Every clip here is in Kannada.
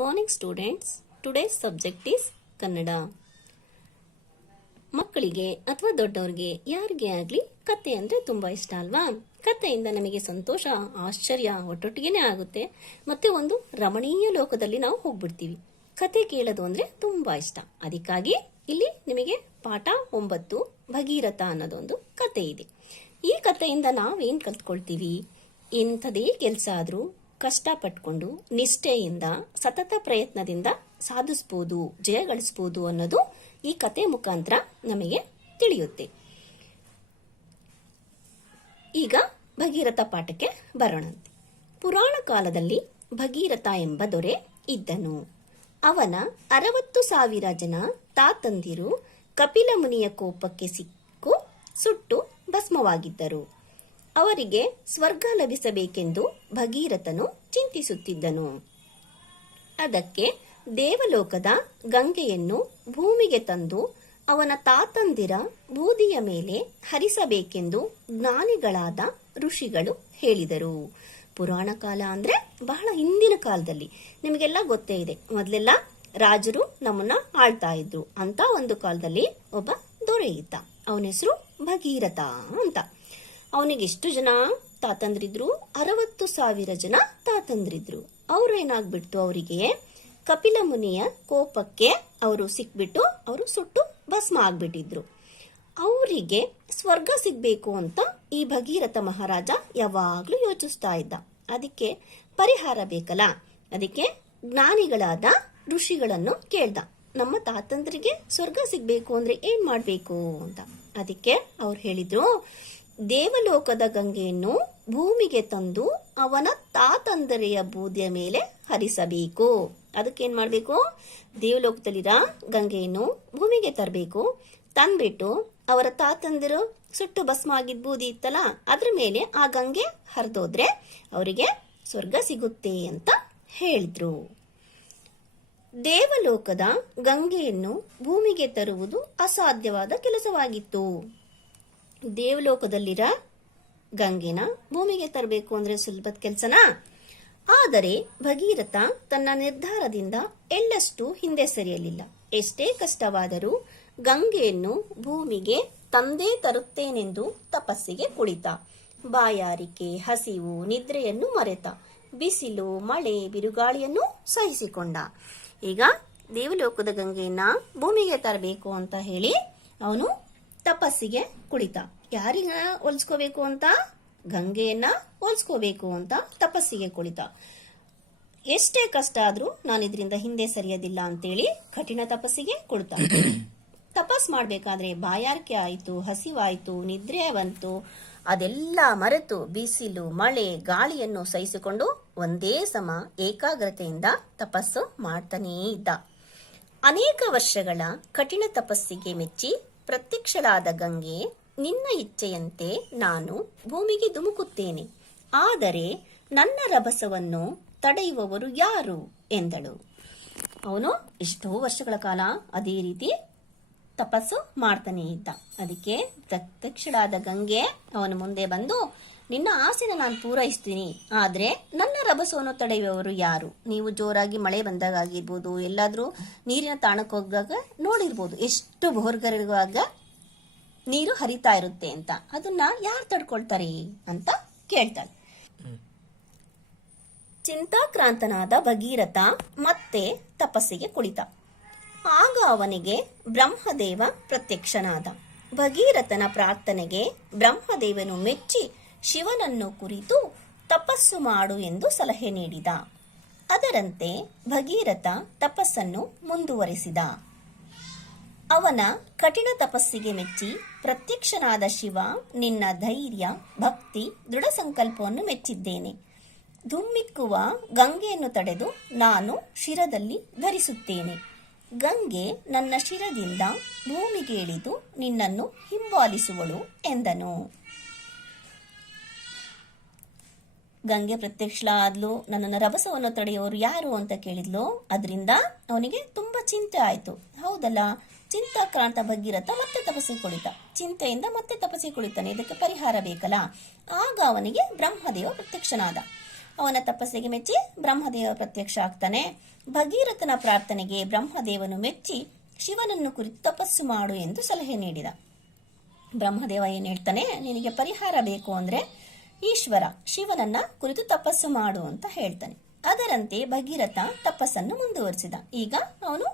Morning students. Today's subject is Kannada. ಮಕ್ಕಳಿಗೆ ಅಥವಾ ದೊಡ್ಡವರಿಗೆ ಯಾರಿಗೆ ಆಗಲಿ ಕತೆ ಅಂದ್ರೆ ತುಂಬಾ ಇಷ್ಟ ಅಲ್ವಾ? ಕತೆಯಿಂದ ನಮಗೆ ಸಂತೋಷ, ಆಶ್ಚರ್ಯ ಒಟ್ಟೊಟ್ಟಿಗೆನೇ ಆಗುತ್ತೆ. ಮತ್ತೆ ಒಂದು ರಮಣೀಯ ಲೋಕದಲ್ಲಿ ನಾವು ಹೋಗ್ಬಿಡ್ತೀವಿ. ಕತೆ ಕೇಳೋದು ಅಂದ್ರೆ ತುಂಬಾ ಇಷ್ಟ. ಅದಕ್ಕಾಗಿ ಇಲ್ಲಿ ನಿಮಗೆ ಪಾಠ 9 ಭಗೀರಥ ಅನ್ನೋದೊಂದು ಕತೆ ಇದೆ. ಈ ಕತೆಯಿಂದ ನಾವೇನ್ ಕಲ್ತ್ಕೊಳ್ತೀವಿ? ಎಂಥದೇ ಕೆಲಸ ಆದ್ರೂ ಕಷ್ಟಪಟ್ಕೊಂಡು ನಿಷ್ಠೆಯಿಂದ ಸತತ ಪ್ರಯತ್ನದಿಂದ ಸಾಧಿಸಬಹುದು, ಜಯಗಳಿಸಬಹುದು ಅನ್ನೋದು ಈ ಕತೆ ಮುಖಾಂತರ ನಮಗೆ ತಿಳಿಯುತ್ತೆ. ಈಗ ಭಗೀರಥ ಪಾಠಕ್ಕೆ ಬರೋಣಂತೆ. ಪುರಾಣ ಕಾಲದಲ್ಲಿ ಭಗೀರಥ ಎಂಬ ದೊರೆ ಇದ್ದನು. ಅವನ 60,000 ಜನ ತಾತಂದಿರು ಕಪಿಲ ಮುನಿಯ ಕೋಪಕ್ಕೆ ಸಿಕ್ಕು ಸುಟ್ಟು ಭಸ್ಮವಾಗಿದ್ದರು. ಅವರಿಗೆ ಸ್ವರ್ಗ ಲಭಿಸಬೇಕೆಂದು ಭಗೀರಥನು ಚಿಂತಿಸುತ್ತಿದ್ದನು. ಅದಕ್ಕೆ ದೇವಲೋಕದ ಗಂಗೆಯನ್ನು ಭೂಮಿಗೆ ತಂದು ಅವನ ತಾತಂದಿರ ಬೂದಿಯ ಮೇಲೆ ಹರಿಸಬೇಕೆಂದು ಜ್ಞಾನಿಗಳಾದ ಋಷಿಗಳು ಹೇಳಿದರು. ಪುರಾಣ ಕಾಲ ಅಂದ್ರೆ ಬಹಳ ಹಿಂದಿನ ಕಾಲದಲ್ಲಿ, ನಿಮಗೆಲ್ಲ ಗೊತ್ತೇ ಇದೆ. ಮೊದಲೆಲ್ಲ ರಾಜರು ನಮ್ಮನ್ನ ಆಳ್ತಾ ಇದ್ರು. ಅಂತ ಒಂದು ಕಾಲದಲ್ಲಿ ಒಬ್ಬ ದೊರೆ ಇದ್ದ. ಅವನ ಹೆಸರು ಭಗೀರಥ ಅಂತ. ಅವನಿಗೆ ಎಷ್ಟು ಜನ ತಾತಂದ್ರಿದ್ರು? 60,000 ಜನ ತಾತಂದ್ರಿದ್ರು. ಅವ್ರು ಏನಾಗ್ಬಿಡ್ತು, ಅವರಿಗೆ ಕಪಿಲ ಮುನಿಯ ಕೋಪಕ್ಕೆ ಅವರು ಸಿಕ್ಬಿಟ್ಟು ಅವರು ಸುಟ್ಟು ಭಸ್ಮ ಆಗ್ಬಿಟ್ಟಿದ್ರು. ಅವರಿಗೆ ಸ್ವರ್ಗ ಸಿಗ್ಬೇಕು ಅಂತ ಈ ಭಗೀರಥ ಮಹಾರಾಜ ಯಾವಾಗ್ಲೂ ಯೋಚಿಸ್ತಾ ಇದ್ದ. ಅದಕ್ಕೆ ಪರಿಹಾರ ಬೇಕಲ್ಲ. ಅದಕ್ಕೆ ಜ್ಞಾನಿಗಳಾದ ಋಷಿಗಳನ್ನು ಕೇಳ್ದ. ನಮ್ಮ ತಾತಂದ್ರಿಗೆ ಸ್ವರ್ಗ ಸಿಗ್ಬೇಕು ಅಂದ್ರೆ ಏನ್ ಮಾಡ್ಬೇಕು ಅಂತ. ಅದಕ್ಕೆ ಅವ್ರು ಹೇಳಿದ್ರು, ದೇವಲೋಕದ ಗಂಗೆಯನ್ನು ಭೂಮಿಗೆ ತಂದು ಅವನ ತಾತಂದರೆಯ ಬೂದಿಯ ಮೇಲೆ ಹರಿಸಬೇಕು. ಅದಕ್ಕೇನ್ ಮಾಡ್ಬೇಕು? ದೇವಲೋಕದಲ್ಲಿರ ಗಂಗೆಯನ್ನು ಭೂಮಿಗೆ ತರಬೇಕು. ತಂದ್ಬಿಟ್ಟು ಅವರ ತಾತಂದಿರು ಸುಟ್ಟು ಭಸ್ಮ ಆಗಿದ್ ಬೂದಿ ಇತ್ತಲ್ಲ, ಅದ್ರ ಮೇಲೆ ಆ ಗಂಗೆ ಹರಿದೋದ್ರೆ ಅವರಿಗೆ ಸ್ವರ್ಗ ಸಿಗುತ್ತೆ ಅಂತ ಹೇಳಿದ್ರು. ದೇವಲೋಕದ ಗಂಗೆಯನ್ನು ಭೂಮಿಗೆ ತರುವುದು ಅಸಾಧ್ಯವಾದ ಕೆಲಸವಾಗಿತ್ತು. ದೇವಲೋಕದಲ್ಲಿರ ಗಂಗೆನ ಭೂಮಿಗೆ ತರಬೇಕು ಅಂದ್ರೆ ಸುಲಭದ ಕೆಲಸನಾ? ಆದರೆ ಭಗೀರಥ ತನ್ನ ನಿರ್ಧಾರದಿಂದ ಎಳ್ಳಷ್ಟು ಹಿಂದೆ ಸರಿಯಲಿಲ್ಲ. ಎಷ್ಟೇ ಕಷ್ಟವಾದರೂ ಗಂಗೆಯನ್ನು ಭೂಮಿಗೆ ತಂದೇ ತರುತ್ತೇನೆಂದು ತಪಸ್ಸಿಗೆ ಕುಳಿತ. ಬಾಯಾರಿಕೆ, ಹಸಿವು, ನಿದ್ರೆಯನ್ನು ಮರೆತ. ಬಿಸಿಲು, ಮಳೆ, ಬಿರುಗಾಳಿಯನ್ನು ಸಹಿಸಿಕೊಂಡ. ಈಗ ದೇವಲೋಕದ ಗಂಗೆಯನ್ನ ಭೂಮಿಗೆ ತರಬೇಕು ಅಂತ ಹೇಳಿ ಅವನು ತಪಸ್ಸಿಗೆ ಕುಳಿತ. ಯಾರಿಗ ಹೋಲ್ಸ್ಕೋಬೇಕು ಅಂತ? ಗಂಗೆಯನ್ನ ಹೋಲ್ಸ್ಕೋಬೇಕು ಅಂತ ತಪಸ್ಸಿಗೆ ಕುಳಿತ. ಎಷ್ಟೇ ಕಷ್ಟ ಆದ್ರೂ ನಾನು ಇದರಿಂದ ಹಿಂದೆ ಸರಿಯೋದಿಲ್ಲ ಅಂತೇಳಿ ಕಠಿಣ ತಪಸ್ಸಿಗೆ ಕುಳಿತ. ತಪಸ್ ಮಾಡ್ಬೇಕಾದ್ರೆ ಬಾಯಾರಿಕೆ ಆಯ್ತು, ಹಸಿವಾಯ್ತು, ನಿದ್ರೆ ಬಂತು. ಅದೆಲ್ಲ ಮರೆತು ಬಿಸಿಲು, ಮಳೆ, ಗಾಳಿಯನ್ನು ಸಹಿಸಿಕೊಂಡು ಒಂದೇ ಸಮ ಏಕಾಗ್ರತೆಯಿಂದ ತಪಸ್ಸು ಮಾಡ್ತಾನೇ ಇದ್ದ. ಅನೇಕ ವರ್ಷಗಳ ಕಠಿಣ ತಪಸ್ಸಿಗೆ ಮೆಚ್ಚಿ ಪ್ರತ್ಯಕ್ಷಳಾದ ಗಂಗೆ, ನಿನ್ನ ಇಚ್ಛೆಯಂತೆ ನಾನು ಭೂಮಿಗೆ ಧುಮುಕುತ್ತೇನೆ. ಆದರೆ ನನ್ನ ರಭಸವನ್ನು ತಡೆಯುವವರು ಯಾರು ಎಂದಳು. ಅವನು ಎಷ್ಟೋ ವರ್ಷಗಳ ಕಾಲ ಅದೇ ರೀತಿ ತಪಸ್ಸು ಮಾಡ್ತಾನೆ ಇದ್ದ. ಅದಕ್ಕೆ ಪ್ರತ್ಯಕ್ಷಳಾದ ಗಂಗೆ ಅವನ ಮುಂದೆ ಬಂದು, ನಿನ್ನ ಆಸೆನ ನಾನು ಪೂರೈಸ್ತೀನಿ, ಆದ್ರೆ ನನ್ನ ರಭಸವನ್ನು ತಡೆಯುವವರು ಯಾರು? ನೀವು ಜೋರಾಗಿ ಮಳೆ ಬಂದಾಗ ಆಗಿರ್ಬೋದು, ಎಲ್ಲಾದ್ರೂ ನೀರಿನ ತಾಣಕ್ಕೆ ಹೋದಾಗ ನೋಡಿರ್ಬೋದು, ಎಷ್ಟು ಬೋರ್ಗರುವಾಗ ನೀರು ಹರಿತಾ ಇರುತ್ತೆ ಅಂತ. ಅದನ್ನ ಯಾರು ತಡ್ಕೊಳ್ತಾರೆ ಅಂತ ಕೇಳ್ತಾಳೆ. ಚಿಂತಾಕ್ರಾಂತನಾದ ಭಗೀರಥ ಮತ್ತೆ ತಪಸ್ಸಿಗೆ ಕುಳಿತ. ಆಗ ಅವನಿಗೆ ಬ್ರಹ್ಮದೇವ ಪ್ರತ್ಯಕ್ಷನಾದ. ಭಗೀರಥನ ಪ್ರಾರ್ಥನೆಗೆ ಬ್ರಹ್ಮದೇವನು ಮೆಚ್ಚಿ ಶಿವನನ್ನು ಕುರಿತು ತಪಸ್ಸು ಮಾಡು ಎಂದು ಸಲಹೆ ನೀಡಿದ. ಅದರಂತೆ ಭಗೀರಥ ತಪಸ್ಸನ್ನು ಮುಂದುವರೆಸಿದ. ಅವನ ಕಠಿಣ ತಪಸ್ಸಿಗೆ ಮೆಚ್ಚಿ ಪ್ರತ್ಯಕ್ಷನಾದ ಶಿವ, ನಿನ್ನ ಧೈರ್ಯ, ಭಕ್ತಿ, ದೃಢ ಸಂಕಲ್ಪವನ್ನು ಮೆಚ್ಚಿದ್ದೇನೆ. ಧುಮ್ಮಿಕ್ಕುವ ಗಂಗೆಯನ್ನು ತಡೆದು ನಾನು ಶಿರದಲ್ಲಿ ಧರಿಸುತ್ತೇನೆ. ಗಂಗೆ ನನ್ನ ಶಿರದಿಂದ ಭೂಮಿಗೆ ಇಳಿದು ನಿನ್ನನ್ನು ಹಿಂಬಾಲಿಸುವಳು ಎಂದನು. ಗಂಗೆ ಪ್ರತ್ಯಕ್ಷಳಾದ್ಲು. ನನ್ನನ್ನು ರಭಸವನ್ನು ತಡೆಯುವವರು ಯಾರು ಅಂತ ಕೇಳಿದ್ಲು. ಅದರಿಂದ ಅವನಿಗೆ ತುಂಬಾ ಚಿಂತೆ ಆಯ್ತು. ಹೌದಲ್ಲ, ಚಿಂತಾಕ್ರಾಂತ ಭಗೀರಥ ಮತ್ತೆ ತಪಸ್ಸಿಗೆ ಕುಳಿತ. ಚಿಂತೆಯಿಂದ ಮತ್ತೆ ತಪಸ್ಸಿಗೆ ಕುಳಿತಾನೆ. ಇದಕ್ಕೆ ಪರಿಹಾರ ಬೇಕಲ್ಲ. ಆಗ ಅವನಿಗೆ ಬ್ರಹ್ಮದೇವ ಪ್ರತ್ಯಕ್ಷನಾದ. ಅವನ ತಪಸ್ಸಿಗೆ ಮೆಚ್ಚಿ ಬ್ರಹ್ಮದೇವ ಪ್ರತ್ಯಕ್ಷ ಆಗ್ತಾನೆ. ಭಗೀರಥನ ಪ್ರಾರ್ಥನೆಗೆ ಬ್ರಹ್ಮದೇವನು ಮೆಚ್ಚಿ ಶಿವನನ್ನು ಕುರಿತು ತಪಸ್ಸು ಮಾಡು ಎಂದು ಸಲಹೆ ನೀಡಿದ. ಬ್ರಹ್ಮದೇವ ಏನ್ ಹೇಳ್ತಾನೆ, ನಿನಗೆ ಪರಿಹಾರ ಬೇಕು ಅಂದ್ರೆ ಈಶ್ವರ ಶಿವನನ್ನ ಕುರಿತು ತಪಸ್ಸು ಮಾಡು ಅಂತ ಹೇಳ್ತಾನೆ. ಅದರಂತೆ ಭಗೀರಥ ತಪಸ್ಸನ್ನು ಮುಂದುವರಿಸಿದ. ಈಗ ಅವನು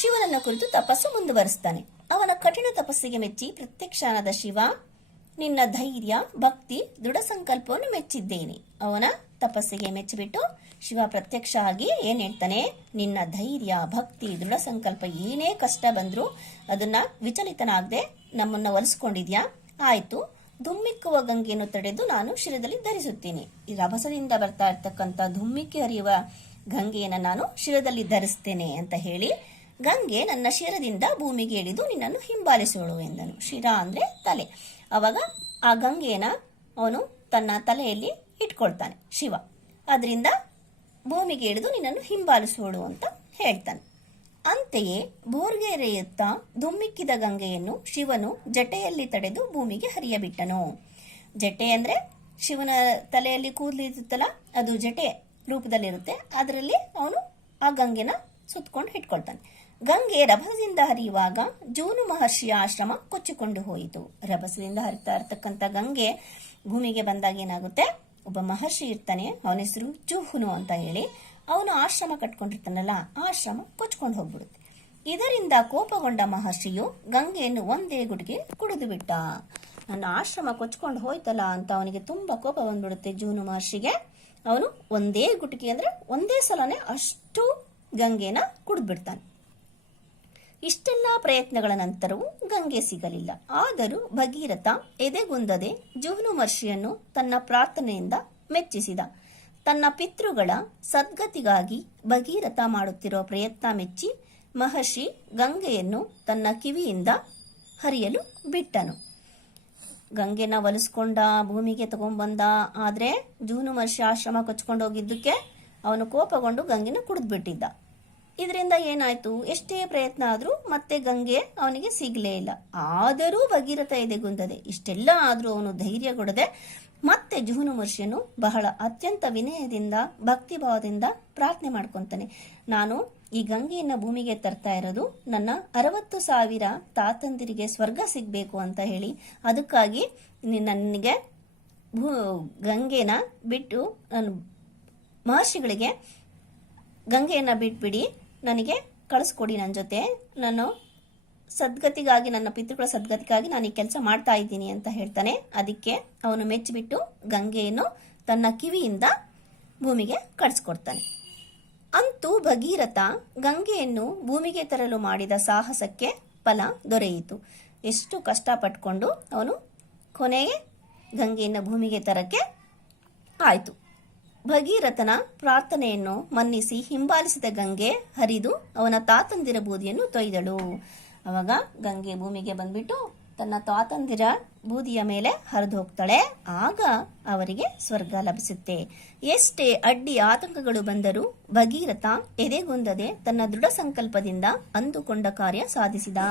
ಶಿವನನ್ನ ಕುರಿತು ತಪಸ್ಸು ಮುಂದುವರಿಸ್ತಾನೆ. ಅವನ ಕಠಿಣ ತಪಸ್ಸಿಗೆ ಮೆಚ್ಚಿ ಪ್ರತ್ಯಕ್ಷನಾದ ಶಿವ, ನಿನ್ನ ಧೈರ್ಯ, ಭಕ್ತಿ, ದೃಢ ಸಂಕಲ್ಪವನ್ನು ಮೆಚ್ಚಿದ್ದೇನೆ. ಅವನ ತಪಸ್ಸಿಗೆ ಮೆಚ್ಚಿಬಿಟ್ಟು ಶಿವ ಪ್ರತ್ಯಕ್ಷ ಆಗಿ ಏನ್ ಹೇಳ್ತಾನೆ, ನಿನ್ನ ಧೈರ್ಯ, ಭಕ್ತಿ, ದೃಢ ಸಂಕಲ್ಪ, ಏನೇ ಕಷ್ಟ ಬಂದ್ರು ಅದನ್ನ ವಿಚಲಿತನಾಗದೆ ನಮ್ಮನ್ನ ಒಲಿಸ್ಕೊಂಡಿದ್ಯಾ, ಆಯ್ತು, ಧುಮ್ಮಿಕ್ಕುವ ಗಂಗೆಯನ್ನು ತಡೆದು ನಾನು ಶಿರದಲ್ಲಿ ಧರಿಸುತ್ತೀನಿ. ಈ ರಭಸದಿಂದ ಬರ್ತಾ ಇರ್ತಕ್ಕಂಥ ಧುಮ್ಮಿಕ್ಕಿ ಹರಿಯುವ ಗಂಗೆಯನ್ನು ನಾನು ಶಿರದಲ್ಲಿ ಧರಿಸ್ತೇನೆ ಅಂತ ಹೇಳಿ ಗಂಗೆ ನನ್ನ ಶಿರದಿಂದ ಭೂಮಿಗೆ ಇಳಿದು ನಿನ್ನನ್ನು ಹಿಂಬಾಲಿಸುವಳು ಎಂದನು. ಶಿರ ಅಂದ್ರೆ ತಲೆ. ಅವಾಗ ಆ ಗಂಗೆಯನ್ನ ಅವನು ತನ್ನ ತಲೆಯಲ್ಲಿ ಇಟ್ಕೊಳ್ತಾನೆ ಶಿವ. ಅದರಿಂದ ಭೂಮಿಗೆ ಇಳಿದು ನಿನ್ನನ್ನು ಹಿಂಬಾಲಿಸುವಳು ಅಂತ ಹೇಳ್ತಾನೆ. ಅಂತೆಯೇ ಬೋರ್ಗೆರೆಯುತ್ತ ಧುಮ್ಮಿಕ್ಕಿದ ಗಂಗೆಯನ್ನು ಶಿವನು ಜಟೆಯಲ್ಲಿ ತಡೆದು ಭೂಮಿಗೆ ಹರಿಯಬಿಟ್ಟನು. ಜಟೆ ಅಂದ್ರೆ ಶಿವನ ತಲೆಯಲ್ಲಿ ಕೂದಲಿರುತ್ತಲ್ಲ, ಅದು ಜಟೆ ರೂಪದಲ್ಲಿರುತ್ತೆ. ಅದರಲ್ಲಿ ಅವನು ಆ ಗಂಗೆನ ಸುತ್ತಕೊಂಡು ಇಟ್ಕೊಳ್ತಾನೆ. ಗಂಗೆ ರಭಸದಿಂದ ಹರಿಯುವಾಗ ಜೂನು ಮಹರ್ಷಿಯ ಆಶ್ರಮ ಕೊಚ್ಚಿಕೊಂಡು ಹೋಯಿತು. ರಭಸದಿಂದ ಹರಿತಾ ಇರ್ತಕ್ಕಂಥ ಗಂಗೆ ಭೂಮಿಗೆ ಬಂದಾಗ ಏನಾಗುತ್ತೆ, ಒಬ್ಬ ಮಹರ್ಷಿ ಇರ್ತಾನೆ, ಅವನ ಹೆಸರು ಜೂಹುನು ಅಂತ ಹೇಳಿ. ಅವನು ಆಶ್ರಮ ಕಟ್ಕೊಂಡಿರ್ತಾನಲ್ಲ, ಆಶ್ರಮ ಕೊಚ್ಕೊಂಡು ಹೋಗ್ಬಿಡುತ್ತೆ. ಇದರಿಂದ ಕೋಪಗೊಂಡ ಮಹರ್ಷಿಯು ಗಂಗೆಯನ್ನು ಒಂದೇ ಗುಟಿಗೆ ಕುಡಿದು ಬಿಟ್ಟ. ನನ್ನ ಆಶ್ರಮ ಕೊಚ್ಕೊಂಡು ಹೋಯ್ತಲ್ಲ ಅಂತ ಅವನಿಗೆ ತುಂಬಾ ಕೋಪ ಬಂದ್ಬಿಡುತ್ತೆ ಜೂನು ಮಹರ್ಷಿಗೆ. ಅವನು ಒಂದೇ ಗುಟಿಗೆ ಅಂದ್ರೆ ಒಂದೇ ಸಲನೆ ಅಷ್ಟು ಗಂಗೆನ ಕುಡಿದು ಬಿಡ್ತಾನೆ. ಇಷ್ಟೆಲ್ಲಾ ಪ್ರಯತ್ನಗಳ ನಂತರವೂ ಗಂಗೆ ಸಿಗಲಿಲ್ಲ. ಆದರೂ ಭಗೀರಥ ಎದೆಗುಂದದೆ ಜೂನು ಮಹರ್ಷಿಯನ್ನು ತನ್ನ ಪ್ರಾರ್ಥನೆಯಿಂದ ಮೆಚ್ಚಿಸಿದ. ತನ್ನ ಪಿತೃಗಳ ಸದ್ಗತಿಗಾಗಿ ಭಗೀರಥ ಮಾಡುತ್ತಿರುವ ಪ್ರಯತ್ನ ಮೆಚ್ಚಿ ಮಹರ್ಷಿ ಗಂಗೆಯನ್ನು ತನ್ನ ಕಿವಿಯಿಂದ ಹರಿಯಲು ಬಿಟ್ಟನು. ಗಂಗೆನ ಒಲಿಸ್ಕೊಂಡ, ಭೂಮಿಗೆ ತಗೊಂಡ್ಬಂದ. ಆದ್ರೆ ಜೂನು ಮಹರ್ಷಿ ಆಶ್ರಮ ಕೊಚ್ಕೊಂಡೋಗಿದ್ದಕ್ಕೆ ಅವನು ಕೋಪಗೊಂಡು ಗಂಗೆನ ಕುಡಿದು ಬಿಟ್ಟಿದ್ದ. ಇದರಿಂದ ಏನಾಯ್ತು, ಎಷ್ಟೇ ಪ್ರಯತ್ನ ಆದ್ರೂ ಮತ್ತೆ ಗಂಗೆ ಅವನಿಗೆ ಸಿಗ್ಲೇ ಇಲ್ಲ. ಆದರೂ ಭಗೀರಥ ಎದೆಗುಂದದೆ. ಇಷ್ಟೆಲ್ಲ ಆದ್ರೂ ಅವನು ಧೈರ್ಯಗೊಡದೆ ಮತ್ತೆ ಜೂನು ಮಹರ್ಷಿಯನ್ನು ಬಹಳ ಅತ್ಯಂತ ವಿನಯದಿಂದ, ಭಕ್ತಿಭಾವದಿಂದ ಪ್ರಾರ್ಥನೆ ಮಾಡ್ಕೊಂತಾನೆ. ನಾನು ಈ ಗಂಗೆಯನ್ನ ಭೂಮಿಗೆ ತರ್ತಾ ಇರೋದು ನನ್ನ 60,000 ತಾತಂದಿರಿಗೆ ಸ್ವರ್ಗ ಸಿಗ್ಬೇಕು ಅಂತ ಹೇಳಿ. ಅದಕ್ಕಾಗಿ ನನಗೆ ಗಂಗೆನ ಬಿಟ್ಟು ಮಹರ್ಷಿಗಳಿಗೆ ಗಂಗೆಯನ್ನ ಬಿಟ್ಬಿಡಿ, ನನಗೆ ಕಳಿಸ್ಕೊಡಿ ನನ್ನ ಜೊತೆ. ನಾನು ಸದ್ಗತಿಗಾಗಿ, ನನ್ನ ಪಿತೃಗಳ ಸದ್ಗತಿಗಾಗಿ ನಾನು ಈ ಕೆಲಸ ಮಾಡ್ತಾ ಇದ್ದೀನಿ ಅಂತ ಹೇಳ್ತಾನೆ. ಅದಕ್ಕೆ ಅವನು ಮೆಚ್ಚಿಬಿಟ್ಟು ಗಂಗೆಯನ್ನು ತನ್ನ ಕಿವಿಯಿಂದ ಭೂಮಿಗೆ ಕಳಿಸ್ಕೊಡ್ತಾನೆ. ಅಂತೂ ಭಗೀರಥ ಗಂಗೆಯನ್ನು ಭೂಮಿಗೆ ತರಲು ಮಾಡಿದ ಸಾಹಸಕ್ಕೆ ಫಲ ದೊರೆಯಿತು. ಎಷ್ಟು ಕಷ್ಟಪಟ್ಕೊಂಡು ಅವನು ಕೊನೆಗೆ ಗಂಗೆಯನ್ನು ಭೂಮಿಗೆ ತರಕ್ಕೆ ಆಯ್ತು. ಭಗೀರಥನ ಪ್ರಾರ್ಥನೆಯನ್ನು ಮನ್ನಿಸಿ ಹಿಂಬಾಲಿಸಿದ ಗಂಗೆ ಹರಿದು ಅವನ ತಾತಂದಿರ ಬೂದಿಯನ್ನು ತೊಯ್ದಳು. ಅವಾಗ ಗಂಗೆ ಭೂಮಿಗೆ ಬಂದ್ಬಿಟ್ಟು ತನ್ನ ತಾತಂದಿರ ಬೂದಿಯ ಮೇಲೆ ಹರಿದು ಹೋಗ್ತಾಳೆ. ಆಗ ಅವರಿಗೆ ಸ್ವರ್ಗ ಲಭಿಸುತ್ತೆ. ಎಷ್ಟೇ ಅಡ್ಡಿ ಆತಂಕಗಳು ಬಂದರೂ ಭಗೀರಥ ಎದೆಗುಂದದೆ ತನ್ನ ದೃಢ ಸಂಕಲ್ಪದಿಂದ ಅಂದುಕೊಂಡ ಕಾರ್ಯ ಸಾಧಿಸಿದ.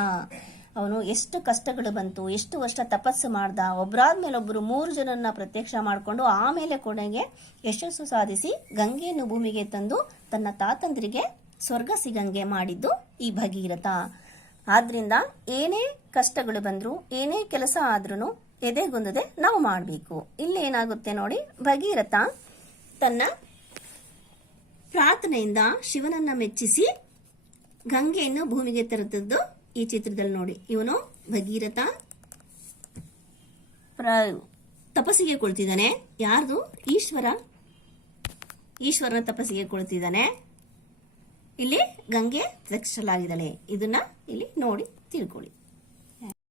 ಅವನು ಎಷ್ಟು ಕಷ್ಟಗಳು ಬಂತು, ಎಷ್ಟು ವರ್ಷ ತಪಸ್ಸು ಮಾಡ್ದ, ಒಬ್ಬರಾದ್ಮೇಲೆ ಒಬ್ಬರು 3 ಜನನ್ನ ಪ್ರತ್ಯಕ್ಷ ಮಾಡಿಕೊಂಡು ಆಮೇಲೆ ಕೊನೆಗೆ ಯಶಸ್ಸು ಸಾಧಿಸಿ ಗಂಗೆಯನ್ನು ಭೂಮಿಗೆ ತಂದು ತನ್ನ ತಾತಂದ್ರಿಗೆ ಸ್ವರ್ಗ ಸಿಗಂಗೆ ಮಾಡಿದ್ದು ಈ ಭಗೀರಥ. ಆದ್ರಿಂದ ಏನೇ ಕಷ್ಟಗಳು ಬಂದ್ರು, ಏನೇ ಕೆಲಸ ಆದ್ರೂ ಎದೆಗುಂದದೆ ನಾವು ಮಾಡಬೇಕು. ಇಲ್ಲಿ ಏನಾಗುತ್ತೆ ನೋಡಿ, ಭಗೀರಥ ತನ್ನ ಪ್ರಾರ್ಥನೆಯಿಂದ ಶಿವನನ್ನ ಮೆಚ್ಚಿಸಿ ಗಂಗೆಯನ್ನು ಭೂಮಿಗೆ ತರುತ್ತದ್ದು ಈ ಚಿತ್ರದಲ್ಲಿ ನೋಡಿ. ಇವನು ಭಗೀರಥ ತಪಸ್ಸಿಗೆ ಕುಳಿತಿದ್ದಾನೆ. ಯಾರ್ದು? ಈಶ್ವರನ ತಪಸ್ಸಿಗೆ ಕುಳಿತಿದ್ದಾನೆ. ಇಲ್ಲಿ ಗಂಗೆ ರಕ್ಷಲಾಗಿದ್ದಾಳೆ. ಇದನ್ನ ಇಲ್ಲಿ ನೋಡಿ ತಿಳ್ಕೊಳ್ಳಿ.